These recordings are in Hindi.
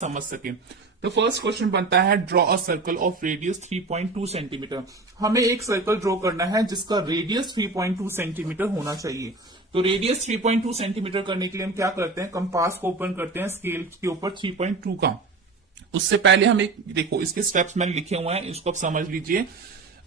समझ सके। तो फर्स्ट क्वेश्चन बनता है draw a circle of radius 3.2 centimetre. हमें एक सर्कल ड्रॉ करना है जिसका रेडियस 3.2 सेंटीमीटर होना चाहिए। तो रेडियस 3.2 सेंटीमीटर करने के लिए हम क्या करते हैं, कंपास को ओपन करते हैं स्केल के ऊपर 3.2 का। उससे पहले हम एक देखो इसके स्टेप्स मैंने लिखे हुए हैं, इसको आप समझ लीजिए।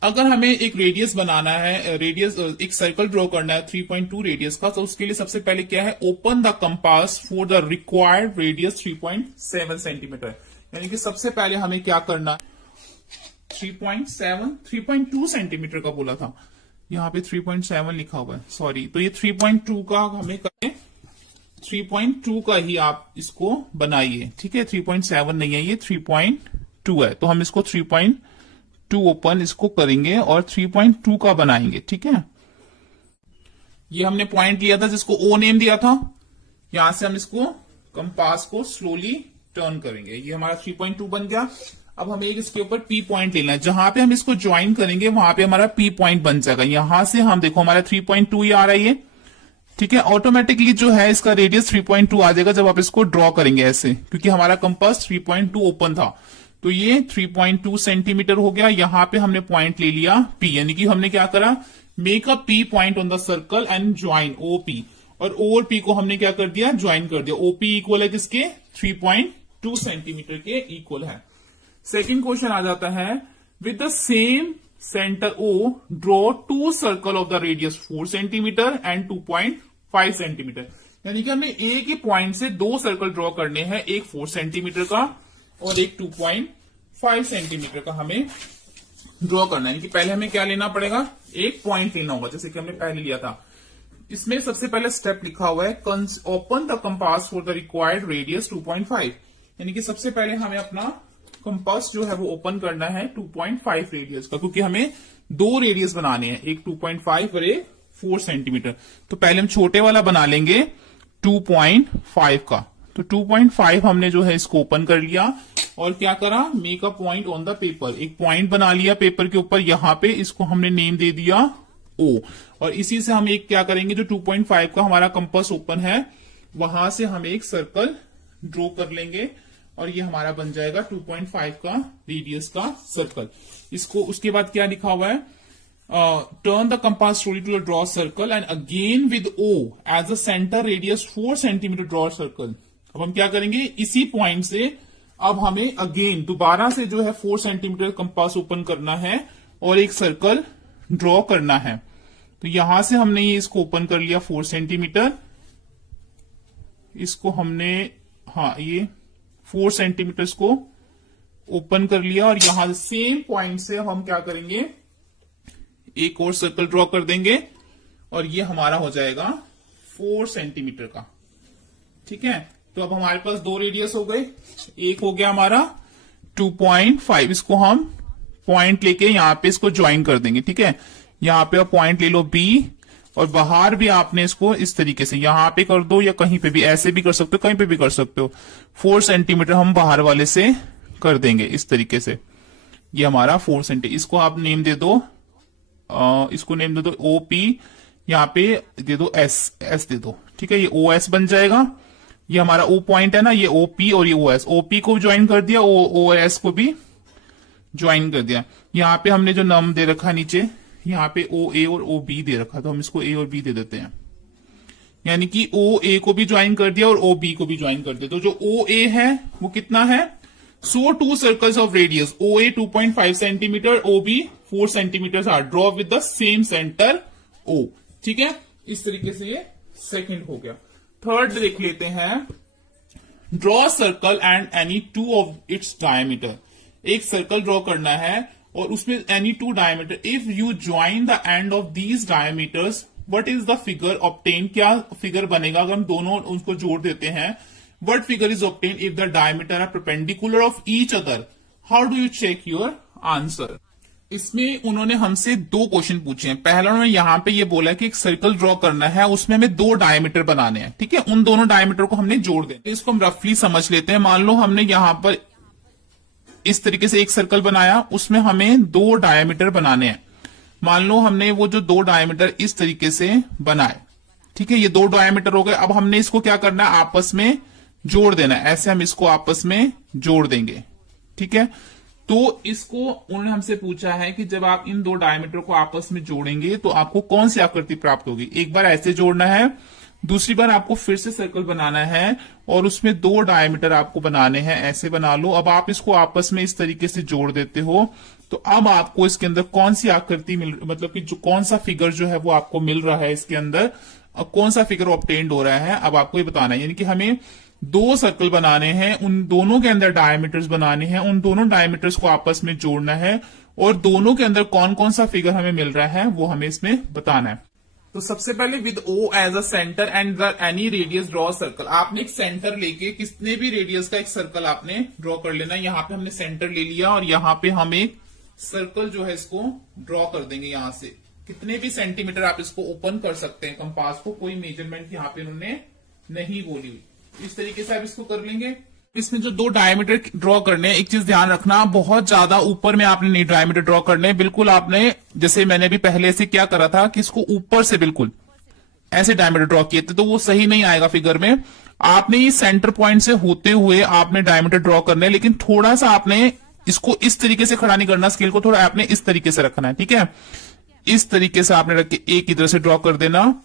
अगर हमें एक रेडियस बनाना है, रेडियस एक सर्कल ड्रॉ करना है 3.2 रेडियस का, तो उसके लिए सबसे पहले क्या है, open the compass for the required radius 3.7 centimetre. यानी कि सबसे पहले हमें क्या करना है, 3.2 सेंटीमीटर का बोला था, यहाँ पे 3.7 लिखा हुआ है, सॉरी। तो ये 3.2 का हमें करें, 3.2 का ही आप इसको बनाइए, ठीक है। 3.7 नहीं है, ये 3.2 है। तो हम इसको 3.2 ओपन इसको करेंगे और 3.2 का बनाएंगे, ठीक है। ये हमने पॉइंट लिया था जिसको ओ नेम दिया था। यहां से हम इसको कंपास को स्लोली टर्न करेंगे, ये हमारा 3.2 बन गया। अब हमें एक इसके ऊपर पी पॉइंट लेना है, जहां पे हम इसको ज्वाइन करेंगे वहां पे हमारा पी पॉइंट बन जाएगा। यहां से हम देखो हमारा 3.2 ही आ रहा है ये, ठीक है। ऑटोमेटिकली जो है इसका रेडियस 3.2 आ जाएगा जब आप इसको ड्रॉ करेंगे ऐसे, क्योंकि हमारा कंपास 3.2 ओपन था। तो ये 3.2 सेंटीमीटर हो गया। यहां पे हमने पॉइंट ले लिया पी, यानी कि हमने क्या करा, make a P point on the circle and join OP. और ओ और पी को हमने क्या कर दिया, ज्वाइन कर दिया। ओपी इक्वल है किसके, 3.2 सेंटीमीटर के इक्वल है। सेकेंड क्वेश्चन आ जाता है, with the same centre O draw two circle of the radius 4 centimetre and 2.5 centimetre. यानी कि हमें एक ही पॉइंट से दो सर्कल ड्रॉ करने हैं, एक 4 सेंटीमीटर का और एक 2.5 सेंटीमीटर का हमें ड्रॉ करना है। यानी कि पहले हमें क्या लेना पड़ेगा, एक पॉइंट लेना होगा, जैसे कि हमने पहले लिया था। इसमें सबसे पहले स्टेप लिखा हुआ है, open the compass for the required radius 2.5। यानी कि सबसे पहले हमें अपना कंपास जो है वो ओपन करना है 2.5 रेडियस का, क्योंकि हमें दो रेडियस बनाने हैं, एक 2.5 और एक 4 सेंटीमीटर। तो पहले हम छोटे वाला बना लेंगे 2.5 का। तो 2.5 हमने जो है इसको ओपन कर लिया और क्या करा, make a point on the paper. एक पॉइंट बना लिया पेपर के ऊपर, यहां पे इसको हमने नेम दे दिया ओ। और इसी से हम एक क्या करेंगे, जो 2.5 का हमारा कंपास ओपन है वहां से हम एक सर्कल ड्रॉ कर लेंगे और ये हमारा बन जाएगा 2.5 का रेडियस का सर्कल। इसको उसके बाद क्या लिखा हुआ है, turn the compass slowly to draw circle and again with O as a centre radius 4 centimetre draw circle. अब हम क्या करेंगे, इसी पॉइंट से अब हमें अगेन दोबारा से जो है 4 सेंटीमीटर कंपास ओपन करना है और एक सर्कल ड्रॉ करना है। तो यहां से हमने ये इसको ओपन कर लिया 4 सेंटीमीटर, इसको हमने ये 4 सेंटीमीटर को ओपन कर लिया और यहां सेम पॉइंट से हम क्या करेंगे, एक और सर्कल ड्रॉ कर देंगे और ये हमारा हो जाएगा 4 सेंटीमीटर का, ठीक है। तो अब हमारे पास दो रेडियस हो गए, एक हो गया हमारा 2.5, इसको हम पॉइंट लेके यहां पे इसको ज्वाइन कर देंगे, ठीक है। यहां पे आप पॉइंट ले लो बी और बाहर भी आपने इसको इस तरीके से यहां पे कर दो या कहीं पे भी, ऐसे भी कर सकते हो, कहीं पे भी कर सकते हो। 4 सेंटीमीटर हम बाहर वाले से कर देंगे इस तरीके से, ये हमारा 4 सेंटीमीटर। इसको आप नेम दे दो, इसको नेम दे दो ओपी, यहाँ पे दे दो एस दे दो, ठीक है। ये ओ एस बन जाएगा, ये हमारा ओ पॉइंट है ना, ये ओपी और ये ओ एस। ओपी को ज्वाइन कर दिया, ओ एस को भी ज्वाइन कर दिया। यहाँ पे हमने जो नम दे रखा नीचे, यहाँ पे ओ ए और ओ बी दे रखा, तो हम इसको ए और बी दे देते हैं। यानी कि ओ ए को भी ज्वाइन कर दिया और ओ बी को भी ज्वाइन कर दिया। तो जो ओ ए है वो कितना है, so 2 circles of radius O A 2.5 centimetre, O B 4 centimetre are draw with the same centre O, ठीक है। इस तरीके से ये सेकंड हो गया। थर्ड देख लेते हैं, draw circle and any two of its diameter. एक सर्कल ड्रॉ करना है और उसमें any two diameter, if you join the end of these diameters what is the figure obtain. क्या फिगर बनेगा अगर हम दोनों उसको जोड़ देते हैं, what figure is obtain if the diameter are perpendicular of each other, how do you check your answer. इसमें उन्होंने हमसे दो क्वेश्चन पूछे हैं। पहला उन्होंने यहां पे ये बोला कि एक सर्कल ड्रॉ करना है, उसमें हमें 2 डायमीटर बनाने हैं, ठीक है। उन दोनों डायमीटर को हमने जोड़ दें। इसको हम रफली समझ लेते हैं। मान लो हमने यहां पर इस तरीके से एक सर्कल बनाया, उसमें हमें 2 डायमीटर बनाने हैं। मान लो हमने वो जो 2 डायमीटर इस तरीके से बनाए, ठीक है, ये 2 डायमीटर हो गए। अब हमने इसको क्या करना है, आपस में जोड़ देना है, ऐसे हम इसको आपस में जोड़ देंगे। ठीक है, तो इसको उन्होंने हमसे पूछा है कि जब आप इन दो डायमीटर को आपस में जोड़ेंगे तो आपको कौन सी आकृति प्राप्त होगी। एक बार ऐसे जोड़ना है, दूसरी बार आपको फिर से सर्कल बनाना है और उसमें दो डायमीटर आपको बनाने हैं, ऐसे बना लो। अब आप इसको आपस में इस तरीके से जोड़ देते हो तो अब आपको इसके अंदर कौन सी आकृति मतलब कि जो कौन सा फिगर जो है वो आपको मिल रहा है इसके अंदर, कौन सा फिगर ऑब्टेन्ड हो रहा है, अब आपको ये बताना है। यानी कि हमें दो सर्कल बनाने हैं, उन दोनों के अंदर डायमीटर्स बनाने हैं, उन दोनों डायमीटर्स को आपस में जोड़ना है और दोनों के अंदर कौन कौन सा फिगर हमें मिल रहा है वो हमें इसमें बताना है। तो सबसे पहले with O as a centre and any radius draw circle. आपने एक सेंटर लेके कितने भी रेडियस का एक सर्कल आपने ड्रॉ कर लेना। यहाँ पे हमने सेंटर ले लिया और यहाँ पे हम एक सर्कल जो है इसको ड्रॉ कर देंगे। यहाँ से कितने भी सेंटीमीटर आप इसको ओपन कर सकते हैं कंपास को, कोई मेजरमेंट यहाँ पे उन्होंने नहीं बोली हुई। इस तरीके से आप इसको कर लेंगे। इसमें जो दो डायमीटर ड्रॉ करने हैं, एक चीज ध्यान रखना, बहुत ज्यादा ऊपर में आपने नहीं डायमीटर ड्रॉ करने, बिल्कुल आपने जैसे मैंने भी पहले से क्या करा था कि इसको ऊपर से बिल्कुल ऐसे डायमीटर ड्रॉ किए थे तो वो सही नहीं आएगा फिगर में। आपने ये सेंटर पॉइंट से होते हुए आपने डायमीटर ड्रॉ करने, लेकिन थोड़ा सा आपने इसको इस तरीके से खड़ा नहीं करना, स्केल को थोड़ा आपने इस तरीके से रखना है। ठीक है, इस तरीके से आपने रख के एक इधर से ड्रॉ कर देना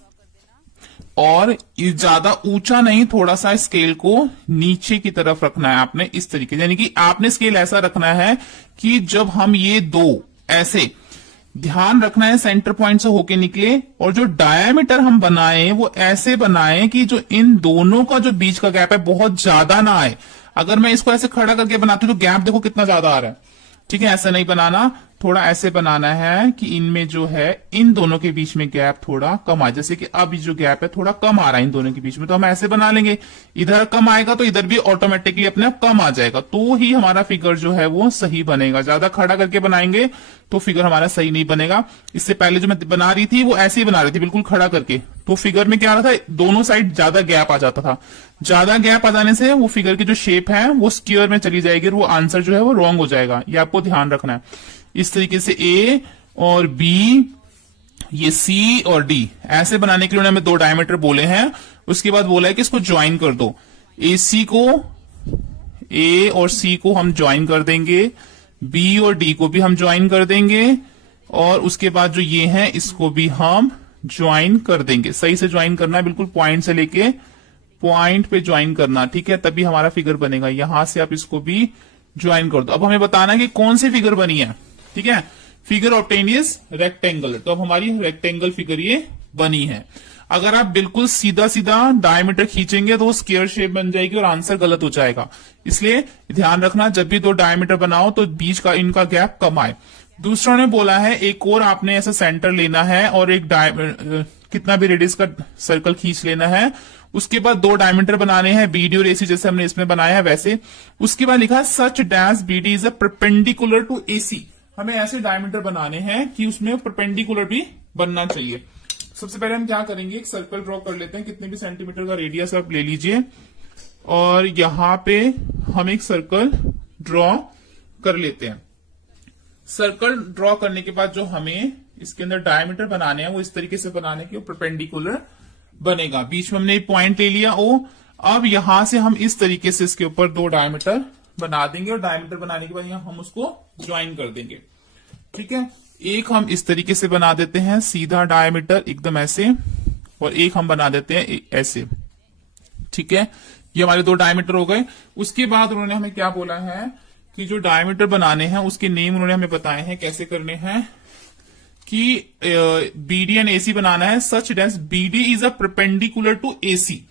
और ज्यादा ऊंचा नहीं, थोड़ा सा स्केल को नीचे की तरफ रखना है आपने इस तरीके से। यानी कि आपने स्केल ऐसा रखना है कि जब हम ये दो ऐसे ध्यान रखना है सेंटर पॉइंट से होके निकले और जो डायामीटर हम बनाए वो ऐसे बनाए कि जो इन दोनों का जो बीच का गैप है बहुत ज्यादा ना आए। अगर मैं इसको ऐसे खड़ा करके बनाती हूँ तो गैप देखो कितना ज्यादा आ रहा है। ठीक है, ऐसा नहीं बनाना, थोड़ा ऐसे बनाना है कि इनमें जो है इन दोनों के बीच में गैप थोड़ा कम आए। जैसे कि अब जो गैप है थोड़ा कम आ रहा है इन दोनों के बीच में, तो हम ऐसे बना लेंगे। इधर कम आएगा तो इधर भी ऑटोमेटिकली अपने आप कम आ जाएगा, तो ही हमारा फिगर जो है वो सही बनेगा। ज्यादा खड़ा करके बनाएंगे तो फिगर हमारा सही नहीं बनेगा। इससे पहले जो मैं बना रही थी वो ऐसे ही बना रही थी बिल्कुल खड़ा करके, तो फिगर में क्या आ रहा था, दोनों साइड ज्यादा गैप आ जाता था। ज्यादा गैप आ जाने से वो फिगर की जो शेप है वो स्क्वायर में चली जाएगी और वो आंसर जो है वो रॉन्ग हो जाएगा। ये आपको ध्यान रखना है। इस तरीके से ए और बी, ये सी और डी ऐसे बनाने के लिए उन्होंने हमें दो डायमीटर बोले हैं। उसके बाद बोला है कि इसको ज्वाइन कर दो। ए सी को, ए और सी को हम ज्वाइन कर देंगे, बी और डी को भी हम ज्वाइन कर देंगे और उसके बाद जो ये है इसको भी हम ज्वाइन कर देंगे। सही से ज्वाइन करना है, बिल्कुल पॉइंट से लेके पॉइंट पे ज्वाइन करना। ठीक है, तभी हमारा फिगर बनेगा। यहां से आप इसको भी ज्वाइन कर दो। अब हमें बताना है कि कौन सी फिगर बनी है। ठीक है, फिगर ऑब्टेन्ड इज रेक्टेंगल, तो अब हमारी रेक्टेंगल फिगर ये बनी है। अगर आप बिल्कुल सीधा सीधा डायमीटर खींचेंगे तो वो स्क्वायर शेप बन जाएगी और आंसर गलत हो जाएगा। इसलिए ध्यान रखना, जब भी दो डायमीटर बनाओ तो बीच का इनका गैप कम आए। दूसरा ने बोला है एक और आपने ऐसा सेंटर लेना है और एक कितना भी रेडियस का सर्कल खींच लेना है। उसके बाद दो डायमीटर बनाने हैं, बीडी और एसी, जैसे हमने इसमें बनाया है वैसे। उसके बाद लिखा है such dash BD is a perpendicular to AC. हमें ऐसे डायमीटर बनाने हैं कि उसमें परपेंडिकुलर भी बनना चाहिए। सबसे पहले हम क्या करेंगे, एक सर्कल ड्रॉ कर लेते हैं। कितने भी सेंटीमीटर का रेडियस आप ले लीजिए और यहां पे हम एक सर्कल ड्रॉ कर लेते हैं। सर्कल ड्रॉ करने के बाद जो हमें इसके अंदर डायमीटर बनाने हैं वो इस तरीके से बनाने के परपेंडिकुलर बनेगा। बीच में हमने पॉइंट ले लिया ओ। अब यहां से हम इस तरीके से इसके ऊपर दो डायमीटर बना देंगे और डायमीटर बनाने के बाद यहां हम उसको ज्वाइन कर देंगे। ठीक है, एक हम इस तरीके से बना देते हैं सीधा डायमीटर एकदम ऐसे, और एक हम बना देते हैं ऐसे। ठीक है, ये हमारे दो डायमीटर हो गए। उसके बाद उन्होंने हमें क्या बोला है कि जो डायमीटर बनाने हैं उसके नेम उन्होंने हमें बताए हैं कैसे करने हैं कि बीडी एंड एसी बनाना है। Such dash BD is a perpendicular to AC.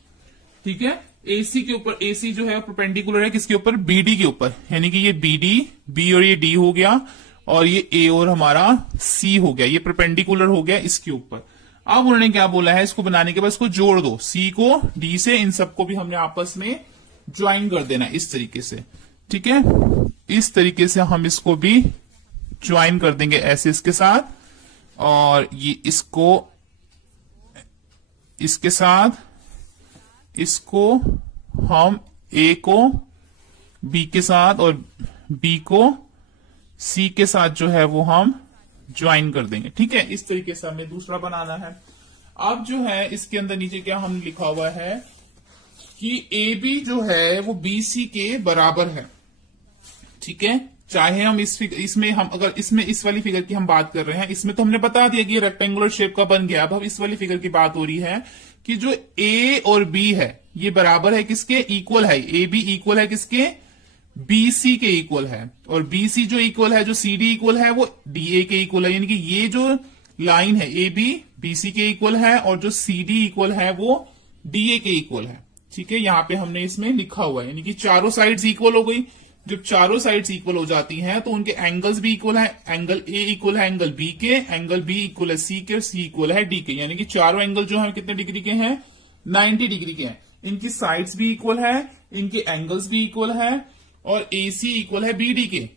ठीक है, एसी के ऊपर, एसी जो है परपेंडिकुलर है किसके ऊपर, बीडी के ऊपर। यानी कि ये बीडी, बी और ये डी हो गया और ये ए और हमारा सी हो गया, ये परपेंडिकुलर हो गया इसके ऊपर। अब उन्होंने क्या बोला है, इसको बनाने के बाद इसको जोड़ दो, सी को डी से, इन सबको भी हमने आपस में ज्वाइन कर देना इस तरीके से। ठीक है, इस तरीके से हम इसको भी ज्वाइन कर देंगे ऐसे इसके साथ, और ये इसको इसके साथ, इसको हम ए को बी के साथ और बी को सी के साथ जो है वो हम ज्वाइन कर देंगे। ठीक है, इस तरीके से हमें दूसरा बनाना है। अब जो है इसके अंदर नीचे क्या हम लिखा हुआ है कि ए बी जो है वो बी सी के बराबर है। ठीक है, चाहे हम इसमें हम अगर इसमें इस वाली फिगर की हम बात कर रहे हैं, इसमें तो हमने बता दिया कि रेक्टेंगुलर शेप का बन गया। अब इस वाली फिगर की बात हो रही है कि जो ए और बी है ये बराबर है किसके, इक्वल है। ए बी इक्वल है किसके, बी सी के इक्वल है। और बी सी जो इक्वल है, जो सी डी इक्वल है वो डी ए के इक्वल है। यानी कि ये जो लाइन है ए बी बी सी के इक्वल है और जो सी डी इक्वल है वो डी ए के इक्वल है। ठीक है, यहां पे हमने इसमें लिखा हुआ है, यानी कि चारों साइड्स इक्वल हो गई। जब चारों साइड्स इक्वल हो जाती हैं तो उनके एंगल्स भी इक्वल है। एंगल ए इक्वल है एंगल बी के, एंगल बी इक्वल है सी के और सी इक्वल है डी के। यानी कि चारों एंगल जो है कितने डिग्री के हैं, 90 डिग्री के हैं। इनकी साइड्स भी इक्वल है, इनके एंगल्स भी इक्वल है और ए सी इक्वल है बी डी के।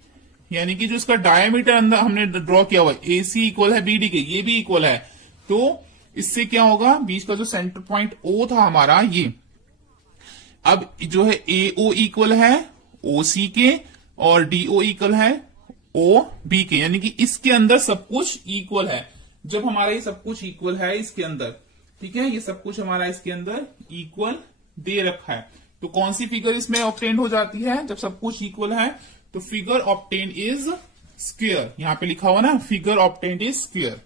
यानी कि जो इसका डायमीटर अंदर हमने ड्रॉ किया हुआ है ए सी इक्वल है बी डी के, ये भी इक्वल है। तो इससे क्या होगा, बीच का जो सेंटर पॉइंट ओ था हमारा ये, अब जो है ए ओ इक्वल है ओ सी के और डी ओ इक्वल है ओ बी के। यानी कि इसके अंदर सब कुछ इक्वल है। जब हमारा ये सब कुछ इक्वल है इसके अंदर, ठीक है, ये सब कुछ हमारा इसके अंदर इक्वल दे रखा है, तो कौन सी फिगर इसमें ऑब्टेन हो जाती है जब सब कुछ इक्वल है, तो फिगर ऑब्टेन इज स्क्वायर। यहां पे लिखा हुआ ना, फिगर ऑब्टेन इज स्क्वायर,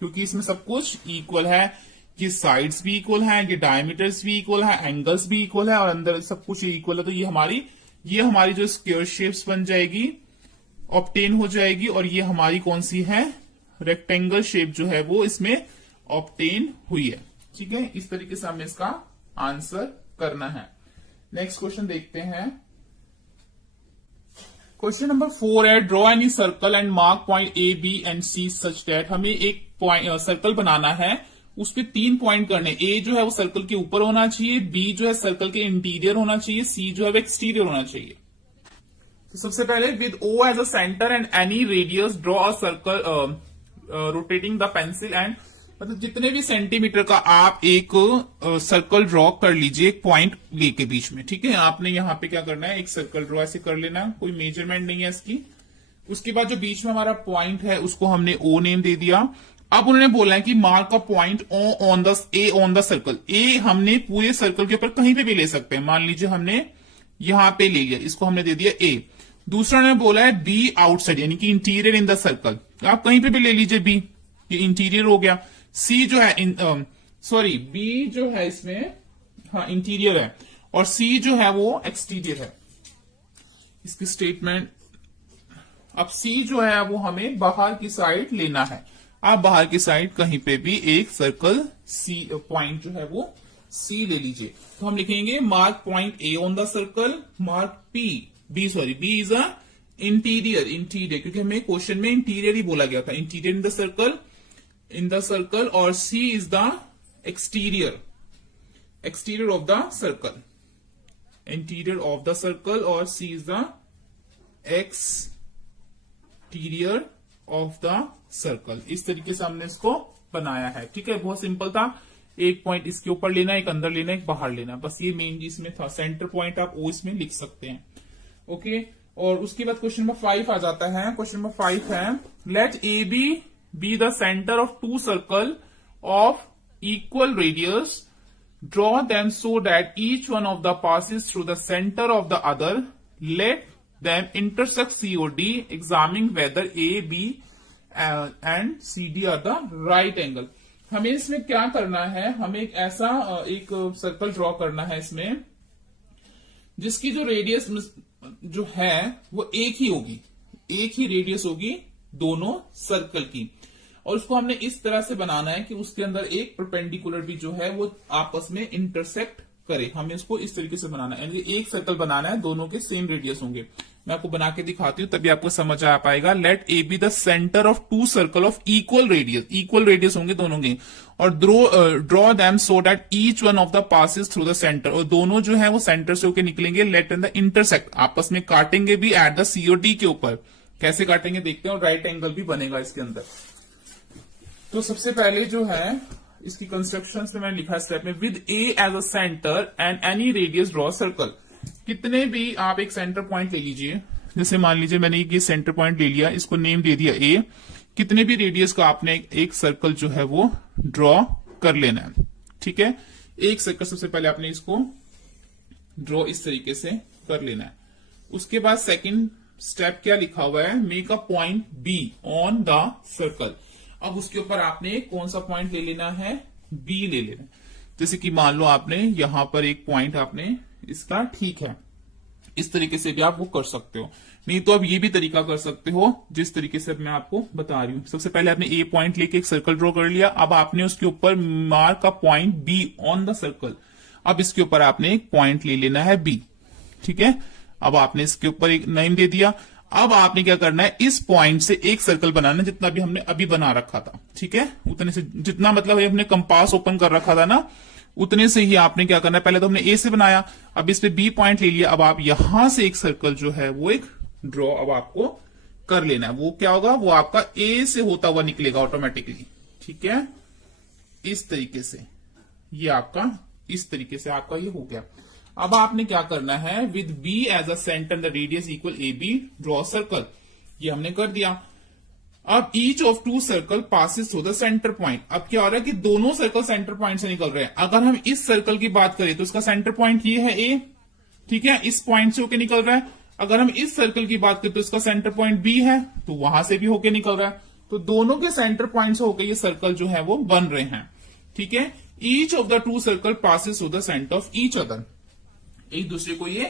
क्योंकि इसमें सब कुछ इक्वल है। ये साइड्स भी इक्वल है, ये डायमीटर्स भी इक्वल है, एंगल्स भी इक्वल है और अंदर सब कुछ इक्वल है। तो ये हमारी जो स्क्वायर शेप्स बन जाएगी, ऑब्टेन हो जाएगी। और ये हमारी कौन सी है, रेक्टेंगल शेप जो है वो इसमें ऑब्टेन हुई है। ठीक है, इस तरीके से हमें इसका आंसर करना है। नेक्स्ट क्वेश्चन देखते हैं। क्वेश्चन नंबर 4 है, draw any circle and mark point A B and C such that. हमें एक पॉइंट सर्कल बनाना है, उस पे 3 पॉइंट करने। ए जो है वो सर्कल के ऊपर होना चाहिए, बी जो है सर्कल के इंटीरियर होना चाहिए, सी जो है वो एक्सटीरियर होना चाहिए। तो सबसे पहले with O as a centre and any radius draw a circle rotating the pencil and, मतलब जितने भी सेंटीमीटर का आप एक सर्कल ड्रॉ कर लीजिए एक पॉइंट लेके बीच में। ठीक है, आपने यहां पे क्या करना है, एक सर्कल ड्रॉ ऐसे कर लेना, कोई मेजरमेंट नहीं है इसकी। उसके बाद जो बीच में हमारा पॉइंट है उसको हमने ओ नेम दे दिया। अब उन्होंने बोला है कि mark a point on the circle. A हमने पूरे सर्कल के ऊपर कहीं पे भी ले सकते हैं। मान लीजिए हमने यहां पे ले लिया, इसको हमने दे दिया ए। दूसरा ने बोला है बी आउटसाइड, यानी कि इंटीरियर इन द सर्कल। आप कहीं पे भी ले लीजिए बी, ये इंटीरियर हो गया। सी जो है बी जो है इसमें हाँ इंटीरियर है और सी जो है वो एक्सटीरियर है। इसकी स्टेटमेंट, अब सी जो है वो हमें बाहर की साइड लेना है। आप बाहर की साइड कहीं पे भी एक सर्कल सी पॉइंट जो है वो सी ले लीजिए। तो हम लिखेंगे mark point A on the circle, mark B is a interior, क्योंकि हमें क्वेश्चन में इंटीरियर ही बोला गया था, इंटीरियर इन द सर्कल और C is the exterior of the circle, interior of the circle और C is the exterior of the circle. इस तरीके से हमने इसको बनाया है। ठीक है, बहुत सिंपल था। एक पॉइंट इसके ऊपर लेना, एक अंदर लेना, एक बाहर लेना, बस ये मेन इसमें था। सेंटर पॉइंट आप ओ इसमें लिख सकते हैं। ओके, और उसके बाद क्वेश्चन नंबर 5 आ जाता है। क्वेश्चन नंबर 5 है, let A B the centre of 2 circle of equal radius, draw them so that each one of the passes through the centre of the other, let them intersect C और D, examining whether A B and C D are the right angle. हमें इसमें क्या करना है, हमें एक ऐसा एक सर्कल ड्रॉ करना है इसमें जिसकी जो रेडियस जो है वो एक ही होगी, एक ही रेडियस होगी दोनों सर्कल की। और उसको हमने इस तरह से बनाना है कि उसके अंदर एक परपेंडिकुलर भी जो है वो आपस में इंटरसेक्ट करे। हमें इसको इस तरीके से बनाना है, यानी एक सर्कल बनाना है, दोनों के सेम रेडियस होंगे। मैं आपको बना के दिखाती हूं तभी आपको समझ आ पाएगा। Let A B the centre of 2 circle of equal radius होंगे दोनों के, और draw them so that each one of the passes through the centre, और दोनों जो है वो सेंटर से होकर निकलेंगे। लेट इन द इंटरसेक्ट, आपस में काटेंगे भी एट द सी और डी के ऊपर। कैसे काटेंगे देखते हैं, और राइट एंगल भी बनेगा इसके अंदर। तो सबसे पहले जो है इसकी कंस्ट्रक्शन में मैंने लिखा स्टेप में, with A as a centre and any radius draw circle. कितने भी आप एक सेंटर पॉइंट ले लीजिए, जैसे मान लीजिए मैंने ये सेंटर पॉइंट ले लिया, इसको नेम दे दिया ए। कितने भी रेडियस का आपने एक सर्कल जो है वो ड्रॉ कर लेना है। ठीक है, एक सर्कल सबसे पहले आपने इसको ड्रॉ इस तरीके से कर लेना है। उसके बाद सेकंड स्टेप क्या लिखा हुआ है, make a point be on the circle. अब उसके ऊपर आपने कौन सा पॉइंट ले लेना है, बी ले लेना है। जैसे कि मान लो आपने यहां पर एक पॉइंट आपने इसका, ठीक है, इस तरीके से भी आप वो कर सकते हो, नहीं तो आप ये भी तरीका कर सकते हो जिस तरीके से मैं आपको बता रही हूं। सबसे पहले आपने ए पॉइंट लेके एक सर्कल ड्रॉ कर लिया, अब आपने उसके ऊपर mark a point be on the circle. अब इसके ऊपर आपने एक पॉइंट ले लेना है बी, ठीक है। अब आपने इसके ऊपर एक नेम दे दिया। अब आपने क्या करना है, इस पॉइंट से एक सर्कल बनाना, जितना भी हमने अभी बना रखा था, ठीक है, उतने से जितना, मतलब हमने कंपास ओपन कर रखा था ना, उतने से ही आपने क्या करना है, पहले तो हमने ए से बनाया, अब इस पे बी पॉइंट ले लिया। अब आप यहां से एक सर्कल जो है वो एक ड्रॉ अब आपको कर लेना है। वो क्या होगा, वो आपका ए से होता हुआ निकलेगा ऑटोमेटिकली, ठीक है, इस तरीके से। ये आपका इस तरीके से आपका ये हो गया। अब आपने क्या करना है, with B as a centre the radius equal A B, draw circle. ये हमने कर दिया। अब each of two circle passes through the centre point. अब क्या हो रहा है कि दोनों सर्कल सेंटर पॉइंट से निकल रहे हैं। अगर हम इस सर्कल की बात करें तो इसका सेंटर पॉइंट ये है ए, ठीक है, इस पॉइंट से होके निकल रहा है। अगर हम इस सर्कल की बात करें तो इसका सेंटर पॉइंट बी है, तो वहां से भी होके निकल रहा है। तो दोनों के सेंटर पॉइंट से होकर ये सर्कल जो है वो बन रहे हैं, ठीक है। Each of the two circle passes through the centre of each other, एक दूसरे को ये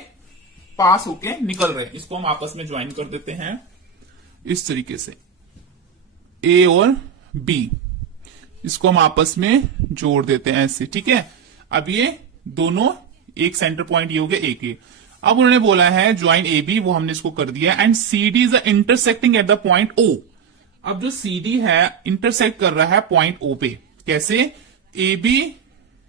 पास होके निकल रहे हैं। इसको हम आपस में ज्वाइन कर देते हैं इस तरीके से, ए और बी, इसको हम आपस में जोड़ देते हैं ऐसे, ठीक है। अब ये दोनों एक सेंटर पॉइंट ये हो गया एक के। अब उन्होंने बोला है ज्वाइन ए बी, वो हमने इसको कर दिया। And C D is intersecting at the point O. अब जो सी डी है इंटरसेक्ट कर रहा है पॉइंट ओ पे। कैसे, ए बी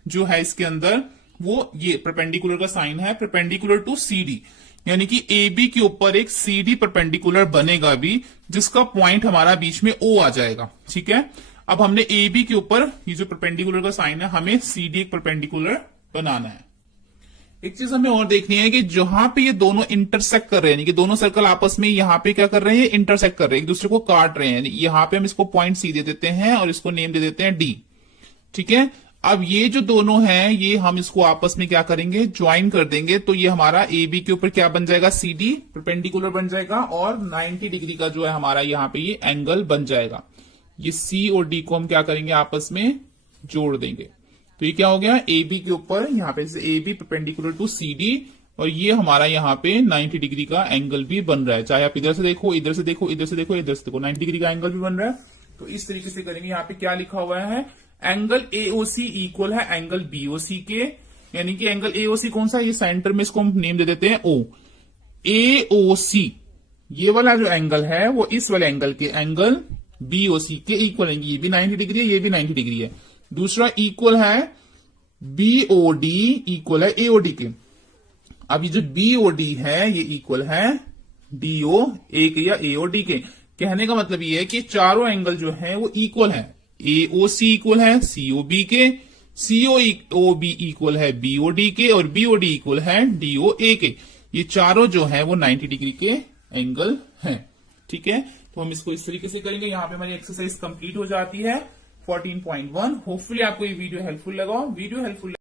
जो है इसके अंदर वो ये परपेंडिकुलर का साइन है, परपेंडिकुलर टू सी डी, यानी कि ए बी के ऊपर एक सी डी परपेंडिकुलर बनेगा भी, जिसका पॉइंट हमारा बीच में ओ आ जाएगा, ठीक है। अब हमने ए बी के ऊपर ये जो परपेंडिकुलर का साइन है, हमें सी डी एक परपेंडिकुलर बनाना है। एक चीज हमें और देखनी है कि जहां पे ये दोनों इंटरसेक्ट कर रहे हैं, यानी कि दोनों सर्कल आपस में यहां पे क्या कर रहे हैं, इंटरसेक्ट कर रहे हैं, एक दूसरे को काट रहे हैं। यहां पे हम इसको पॉइंट सी दे देते हैं और इसको नेम दे देते हैं डी, ठीक है। अब ये जो दोनों हैं, ये हम इसको आपस में क्या करेंगे, ज्वाइन कर देंगे। तो ये हमारा ए बी के ऊपर क्या बन जाएगा, सी डी परपेंडिकुलर बन जाएगा, और 90 डिग्री का जो है हमारा यहाँ पे ये एंगल बन जाएगा। ये सी और डी को हम क्या करेंगे, आपस में जोड़ देंगे। तो ये क्या हो गया, ए बी के ऊपर यहाँ पे A B perpendicular to C D, और ये हमारा यहाँ पे 90 डिग्री का एंगल भी बन रहा है। चाहे आप इधर से देखो, इधर से देखो, इधर से देखो, इधर से देखो, 90 डिग्री का एंगल भी बन रहा है। तो इस तरीके से करेंगे। यहाँ पे क्या लिखा हुआ है, एंगल एओसी इक्वल है एंगल बीओसी के, यानी कि एंगल एओसी कौन सा, ये सेंटर में इसको हम नेम दे देते हैं ओ। एओसी ये वाला जो एंगल है वो इस वाले एंगल के एंगल बीओसी के इक्वल है। ये भी 90 डिग्री है, ये भी 90 डिग्री है। दूसरा इक्वल है बीओडी इक्वल है एओडी के। अब ये जो बीओडी है ये इक्वल है डीओ ए के या एओडी के। कहने का मतलब ये है कि चारों एंगल जो है वो इक्वल है। एओसी इक्वल है सीओबी के, सीओबी इक्वल है बीओडी के, और बीओडी इक्वल है डीओए के। ये चारों जो है वो 90 डिग्री के एंगल हैं, ठीक है। तो हम इसको इस तरीके से करेंगे। यहाँ पे हमारी एक्सरसाइज कंप्लीट हो जाती है 14.1। होपफुली आपको ये वीडियो हेल्पफुल लगा। Video helpful